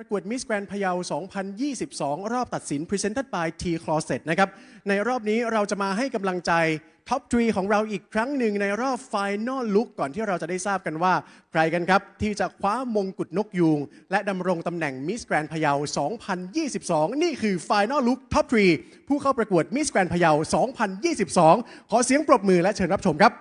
ประกวด Miss Grand พะเยา 2022 รอบตัดสิน Presented by T Closet นะครับ ในรอบนี้เราจะมาให้กำลังใจท็อป3ของเราอีกครั้งหนึ่งในรอบ Final Look ก่อนที่เราจะได้ทราบกันว่า ใครกันครับ ที่จะคว้ามงกุฎนกยูง และดำรงตำแหน่ง Miss Grand พะเยา 2022 นี่คือ Final Look Top 3ผู้เข้าประกวด Miss Grand พะเยา 2022 ขอเสียงปรบมือและเชิญรับชมครับ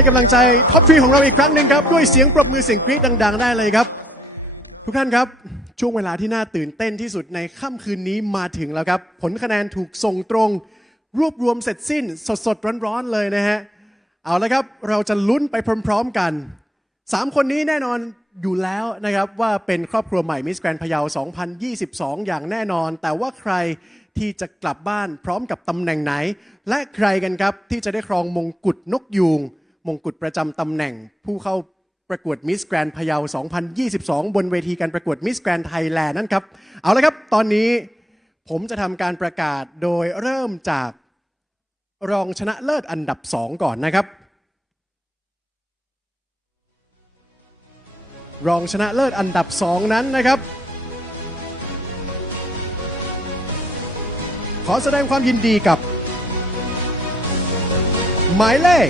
ให้กำลังใจท็อปทรีของเราอีกครั้งหนึ่งครับ ด้วยเสียงปรบมือเสียงกรี๊ดดัง ๆ ได้เลยครับ ทุกท่านครับ ช่วงเวลาที่น่าตื่นเต้นที่สุดในค่ำคืนนี้มาถึงแล้วครับ ผลคะแนนถูกส่งตรง รวบรวมเสร็จสิ้น สดๆ ร้อนๆเลยนะฮะเอาละครับเราจะลุ้นไปพร้อม ๆ กัน 3 คนนี้แน่นอนอยู่แล้วนะครับว่าเป็นครอบครัวใหม่มิสแกรนพะเยา 2022 อย่างแน่นอน แต่ว่าใครที่จะกลับบ้านพร้อมกับตำแหน่งไหน และใครกันครับที่จะได้ครองมงกุฎนกยูง มงกุฎประจำตำแหน่ง ผู้เข้าประกวดมิสแกรนพะเยา 2022 บนเวทีการประกวดมิสแกรนไทยแลนด์นั่นครับ เอาละครับ ตอนนี้ผมจะทำการประกาศโดยเริ่มจากรองชนะเลิศอันดับสองก่อนนะครับ รองชนะเลิศอันดับสองนั้นนะครับ ขอแสดงความยินดีกับ หมายเลข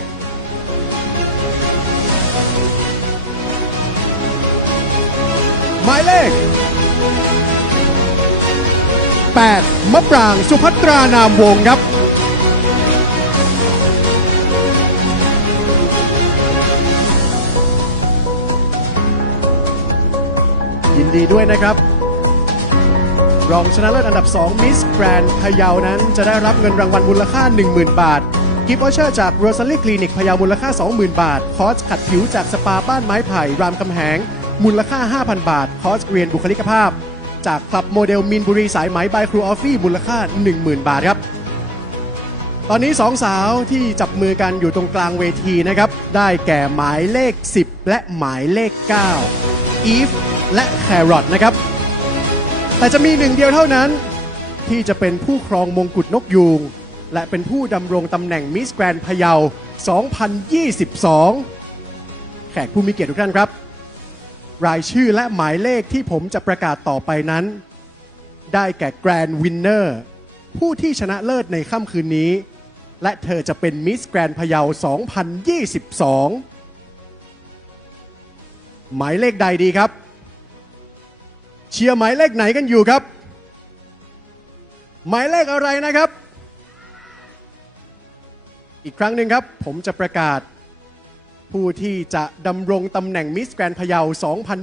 หมายเลข 8 มะปรางสุภัตรานามวงครับ ยินดีด้วยนะครับ รองชนะเลิศอันดับ2 Miss Grand พะเยานั้นจะได้รับเงินรางวัลมูลค่า 10,000 บาทกิฟต์วอเชอร์จาก Rosary Clinic พะเยามูลค่า 20,000 บาท คอร์สขัดผิวจากสปาบ้านไม้ไผ่รามคำแหง มูลค่า 5,000 บาท คอร์สเรียนบุคลิกภาพ จากคลับโมเดลมินบุรีสายไหมบายครูออฟฟี่มูลค่า 10,000 บาทครับ ตอนนี้สองสาวที่จับมือกันอยู่ตรงกลางเวทีนะครับ ได้แก่หมายเลข 10 และหมายเลข 9 อีฟและแครอทนะครับ แต่จะมีหนึ่งเดียวเท่านั้น ที่จะเป็นผู้ครองมงกุฎนกยูงและเป็นผู้ดำรงตำแหน่งมิสแกรนพะเยา 2022 แขกผู้มีเกียรติทุกท่านครับ รายชื่อและหมายเลขที่ผมจะประกาศต่อไปนั้น ได้แก่แกรนด์วินเนอร์ผู้ที่ชนะเลิศในค่ำคืนนี้ และเธอจะเป็นมิสแกรนด์พะเยา 2022 หมายเลขใดดีครับ เชียร์หมายเลขไหนกันอยู่ครับ หมายเลขอะไรนะครับ อีกครั้งหนึ่งครับ ผมจะประกาศ ผู้ที่จะดำรงตำแหน่งมิสแกรนพะเยา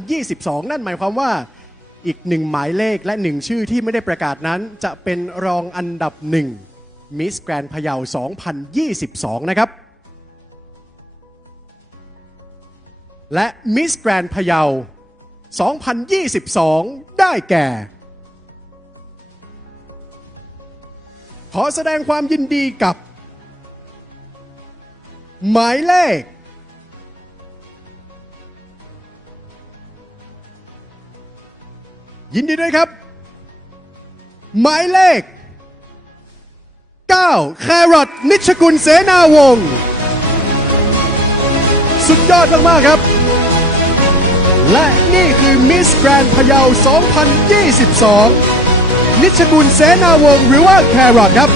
2022 นั่นหมายความว่าอีกหนึ่งหมายเลขและหนึ่งชื่อที่ไม่ได้ประกาศนั้น จะเป็นรองอันดับหนึ่งมิสแกรนพะเยา 2022 นะครับ และมิสแกรนพะเยา 2022 ได้แก่ ขอแสดงความยินดีกับ หมายเลข ยินดีด้วยครับ หมายเลข 9 แครอทนิชกุลเสนาวงศ์สุดยอดมาก ๆ ครับ และนี่คือมิสแกรนพะเยา 2022 นิชกุลเสนาวงศ์หรือว่าแครอทครับ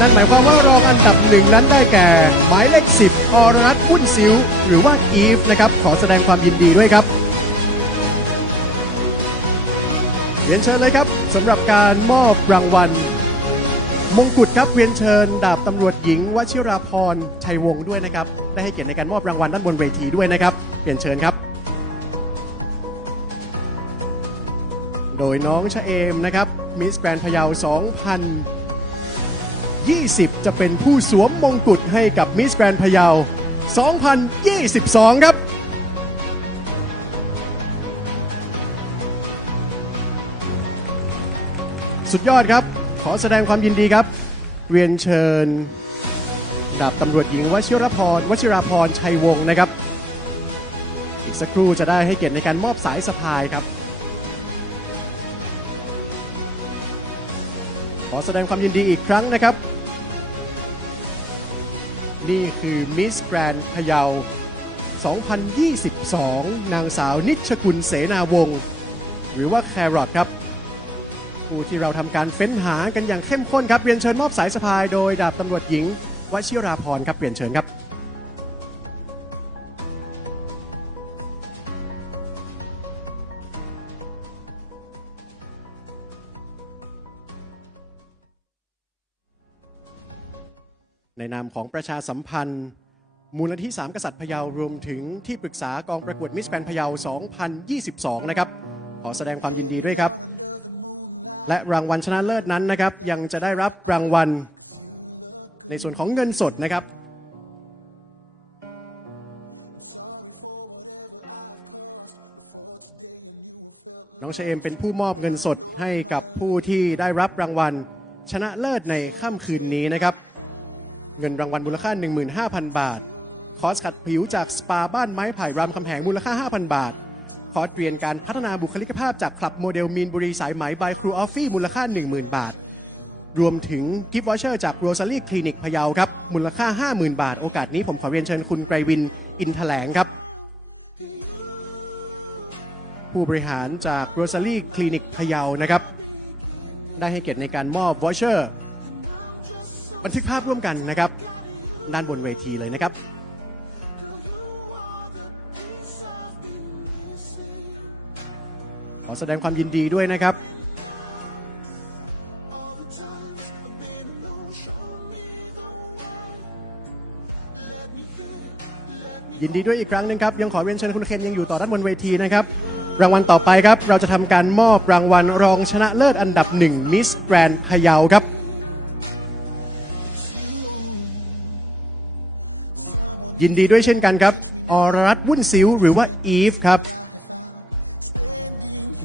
นั่นหมายความว่ารองอันดับหนึ่งนั้นได้แก่ หมายเลข 10 อรนัทวุ่นซิวหรือว่าอีฟนะครับ ขอแสดงความยินดีด้วยครับ เรียนเชิญเลยครับสำหรับการมอบรางวัล มงกุฎครับเรียนเชิญ ดาบตำรวจหญิงวชิราพรชัยวงศ์ด้วยนะครับ ได้ให้เกียรติในการมอบรางวัลด้านบนเวทีด้วยนะครับเรียนเชิญครับ โดยน้องชะเอมนะครับมิสแกรนพะเยา 2020 จะเป็นผู้สวมมงกุฎให้กับมิสแกรนพะเยา 2022 ครับ สุดยอดครับ ขอแสดงความยินดีครับ เรียนเชิญดาบตำรวจหญิงวชิรพรวชิราพรชัยวงศ์นะครับ อีกสักครู่จะได้ให้เกียรติในการมอบสายสะพายครับ ขอแสดงความยินดีอีกครั้งนะครับ นี่คือมิสแกรนพะเยา 2022 นางสาวนิชกุลเสนาวงศ์หรือว่าแครอทครับ ผู้ที่เราทำการเฟ้นหากันอย่างเข้มข้นครับเรียนเชิญมอบสายสะพายโดยดาบตำรวจหญิงวชิราพรครับเรียนเชิญครับ ในนามของประชาสัมพันธ์ มูลนิธิสามกษัตริย์พะเยารวมถึงที่ปรึกษากองประกวดมิสแกรนพะเยา 2022 นะครับ ขอแสดงความยินดีด้วยครับ และรางวัลชนะเลิศนั้นนะครับ ยังจะได้รับรางวัลในส่วนของเงินสดนะครับ น้องเชเอมเป็นผู้มอบเงินสดให้กับผู้ที่ได้รับรางวัลชนะเลิศในค่ำคืนนี้นะครับ เงินรางวัลมูลค่า 15,000 บาท คอสขัดผิวจากสปาบ้านไม้ไผ่รามคำแหงมูลค่า 5,000 บาท คอร์สเรียนการพัฒนาบุคลิกภาพจากคลับโมเดลมีนบุรีสายไหมบายครูออฟฟี่มูลค่า 10,000 บาท รวมถึงกิฟต์วอเชอร์จากโรซา r ีคลินิกพะเยาครับ มูลค่า 50,000 บาท โอกาสนี้ผมขอเรียนเชิญคุณไกรวินอินแถลงครับ ผู้บริหารจากโรซา r ีคลินิกพะเยานะครับ ได้ให้เกียรติในการมอบวอเชอร์บันทึกภาพร่วมกันนะครับ ด้านบนเวทีเลยนะครับ แสดงความยินดีด้วยนะครับ ยินดีด้วยอีกครั้งหนึ่งครับ ยังขอเรียนเชิญคุณเคนยังอยู่ต่อด้านบนเวทีนะครับ รางวัลต่อไปครับ เราจะทำการมอบรางวัลรองชนะเลิศอันดับหนึ่งมิสแกรนพะเยาครับยินดีด้วยเช่นกันครับ อรรัตน์วุ่นซิวหรือว่าอีฟครับ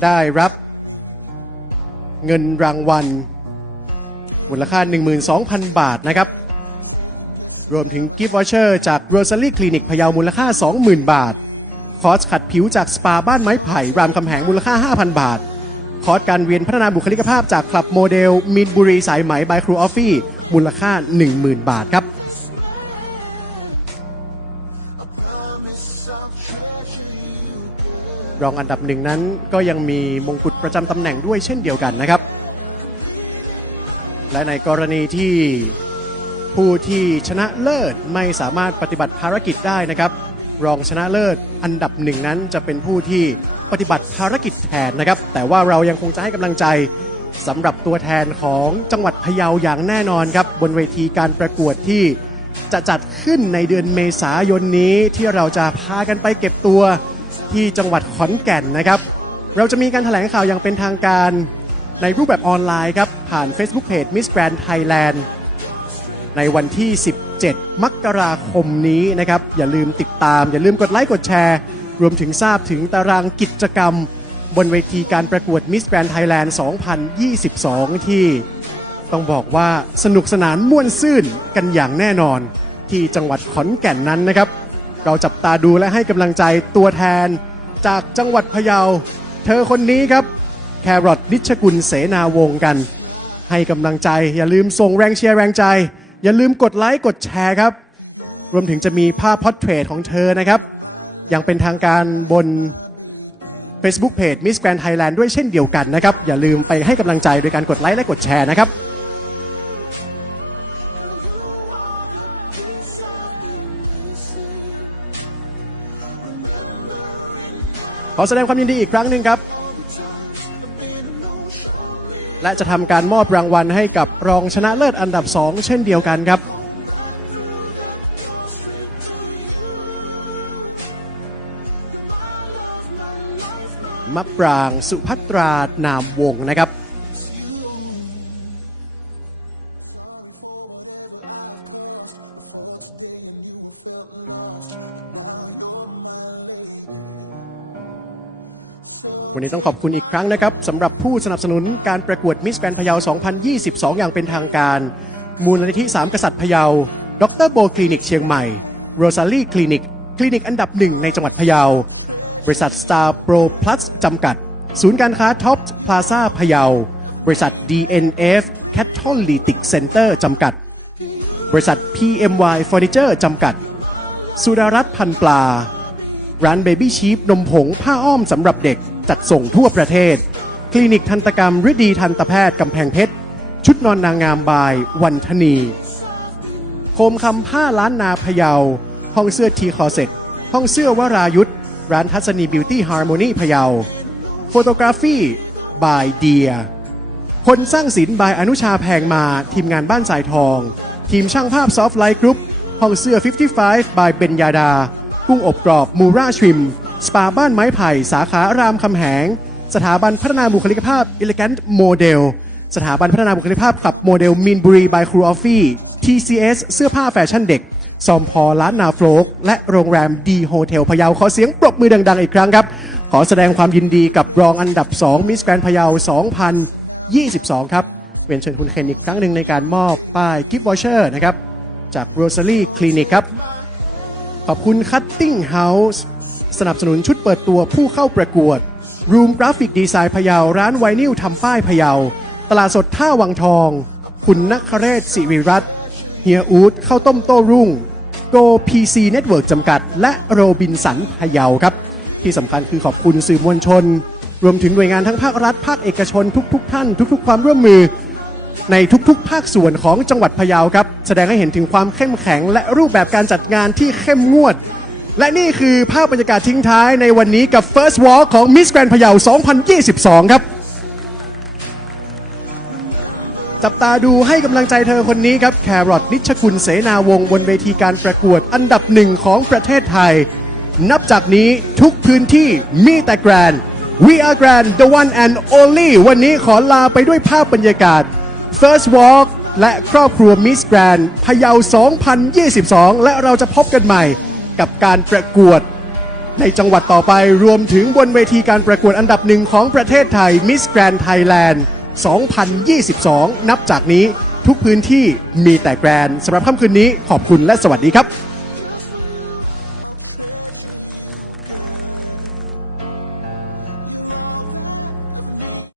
ได้รับเงินรางวัลมูลค่า 12,000 บาทนะครับ รวมถึงกิฟต์วอเชอร์จากโรซา r ีคลินิกพะเยามูลค่า 20,000 บาท คอร์สขัดผิวจากสปาบ้านไม้ไผ่ รามคำแหงมูลค่า 5,000 บาท คอร์สการเรียนพัฒนาบุคลิกภาพจากคลับโมเดลมีนบุรีสายไหมบายครูออฟฟี่มูลค่า 10,000 บาทครับ รองอันดับหนึ่งนั้น ก็ยังมีมงกุฎประจำตำแหน่งด้วยเช่นเดียวกันนะครับ และในกรณีที่ผู้ที่ชนะเลิศไม่สามารถปฏิบัติภารกิจได้นะครับ รองชนะเลิศอันดับหนึ่งนั้นจะเป็นผู้ที่ปฏิบัติภารกิจแทนนะครับ แต่ว่าเรายังคงจะให้กำลังใจสำหรับตัวแทนของจังหวัดพะเยาอย่างแน่นอนครับ บนเวทีการประกวดที่จะจัดขึ้นในเดือนเมษายนนี้ที่เราจะพากันไปเก็บตัว ที่จังหวัดขอนแก่นนะครับ เราจะมีการแถลงข่าวอย่างเป็นทางการในรูปแบบออนไลน์ครับ ผ่าน Facebook Page Miss Grand Thailand ในวันที่ 17 มกราคมนี้นะครับ อย่าลืมติดตาม อย่าลืมกดไลค์กดแชร์ รวมถึงทราบถึงตารางกิจกรรม บนเวทีการประกวด Miss Grand Thailand 2022 ที่ต้องบอกว่าสนุกสนานม่วนซื่นกันอย่างแน่นอน ที่จังหวัดขอนแก่นนั้นนะครับ เราจับตาดูและให้กำลังใจตัวแทนจากจังหวัดพะเยา เธอคนนี้ครับ แครอทนิชกุลเสนาวงกัน ให้กำลังใจ อย่าลืมส่งแรงเชียร์แรงใจ อย่าลืมกดไลค์กดแชร์ครับ รวมถึงจะมีภาพพอร์เทรตของเธอนะครับอย่างเป็นทางการบน Facebook Page Miss Grand Thailand ด้วยเช่นเดียวกันนะครับ อย่าลืมไปให้กำลังใจโดยการกดไลค์และกดแชร์นะครับ อแสดงความยินดีอีกครั้งหนึ่งครับ และจะทำการมอบรางวัลให้กับรองชนะเลิศอันดับ 2 เช่นเดียวกันครับมะปรางสุภัตรา นามวงศ์นะครับ วันนี้ต้องขอบคุณอีกครั้งนะครับสำหรับผู้สนับสนุนการประกวดมิสแกรนพะเยา 2022 อย่างเป็นทางการ มูลนิธิสามกษัตริย์พะเยา ดรโบคลินิกเชียงใหม่โรซาลีคลินิก คลินิกอันดับหนึ่งในจังหวัดพะเยา บริษัท Star Pro Plus จำกัด ศูนย์การค้าท็อปพลาซ่าพะเยา บริษัท DNF Catalytic Center จำกัด บริษัท PMY Furniture จำกัด สุดารัตน์พันปลา ร้านเบบี้ชีฟนมผงผ้าอ้อมสำหรับเด็กจัดส่งทั่วประเทศ คลินิกทันตกรรมฤดีทันตแพทย์กำแพงเพชร ชุดนอนนางงามบาย วันธนี โคมคำผ้าล้านนาพะเยา ห้องเสื้อทีคอเซ็ตห้องเสื้อวรายุทธร้านทัศนีบิวตี้ฮาร์โมนีพะเยาโฟโตกราฟีบายเดียคนสร้างศิลป์บายอนุชาแพงมา ทีมงานบ้านสายทอง ทีมช่างภาพซอฟต์ไลท์กรุ๊ปห้องเสื้อ 55 บายเบญญาดา กุ้งอบกรอบมูราชิม สปาบ้านไม้ไผ่ สาขารามคำแหง สถาบันพัฒนาบุคลิกภาพ Elegant Model สถาบันพัฒนาบุคลิกภาพขับโมเดลมีนบุรีบายครูออฟฟี่ TCS เสื้อผ้าแฟชั่นเด็ก ซอมพอล้านนาโฟลก และโรงแรมดีโฮเทลพะเยาขอเสียงปรบมือดัง ๆ อีกครั้งครับ ขอแสดงความยินดีกับรองอันดับ 2 มิสแกรนพะเยา 2022 ครับเรียนเชิญคุณเคนอีกครั้งหนึ่งในการมอบป้ายกิฟต์วอเชอร์นะครับ จากโรซา r ีคลินิกครับ ขอบคุณ Cutting House สนับสนุนชุดเปิดตัวผู้เข้าประกวด Room Graphic Design พะเยา ร้านไวนิลทำป้ายพะเยา ตลาดสดท่าวังทอง คุณนักเรศสิริรัตน์เฮียอูดข้าวต้มโต้รุ่ง Go PC Network จำกัด และโรบินสันพะเยาครับ ที่สำคัญคือขอบคุณสื่อมวลชน รวมถึงหน่วยงานทั้งภาครัฐ ภาคเอกชนทุกๆท่าน ทุก ๆ ความร่วมมือ ในทุกๆ ภาคส่วนของจังหวัดพะเยาครับ แสดงให้เห็นถึงความเข้มแข็ง และรูปแบบการจัดงานที่เข้มงวด และนี่คือภาพบรรยากาศทิ้งท้ายในวันนี้กับ First Walk ของ Miss Grand พะเยา 2022 ครับ จับตาดูให้กำลังใจเธอคนนี้ครับแครอทนิชกุลเสนาวงศ์บนเวทีการประกวดอันดับหนึ่งของประเทศไทย นับจากนี้ทุกพื้นที่มีแต่แกรน We are grand the one and only วันนี้ขอลาไปด้วยภาพบรรยากาศ First Walk และครอบครัวมิสแกรนพะเยา 2022 และเราจะพบกันใหม่กับการประกวด ในจังหวัดต่อไปรวมถึงบนเวทีการประกวดอันดับหนึ่งของประเทศไทยมิสแกรนไทยแลนด์ 2022 นับจากนี้ทุกพื้นที่มีแต่แกรนสำหรับค่ำคืนนี้ขอบคุณและสวัสดีครับ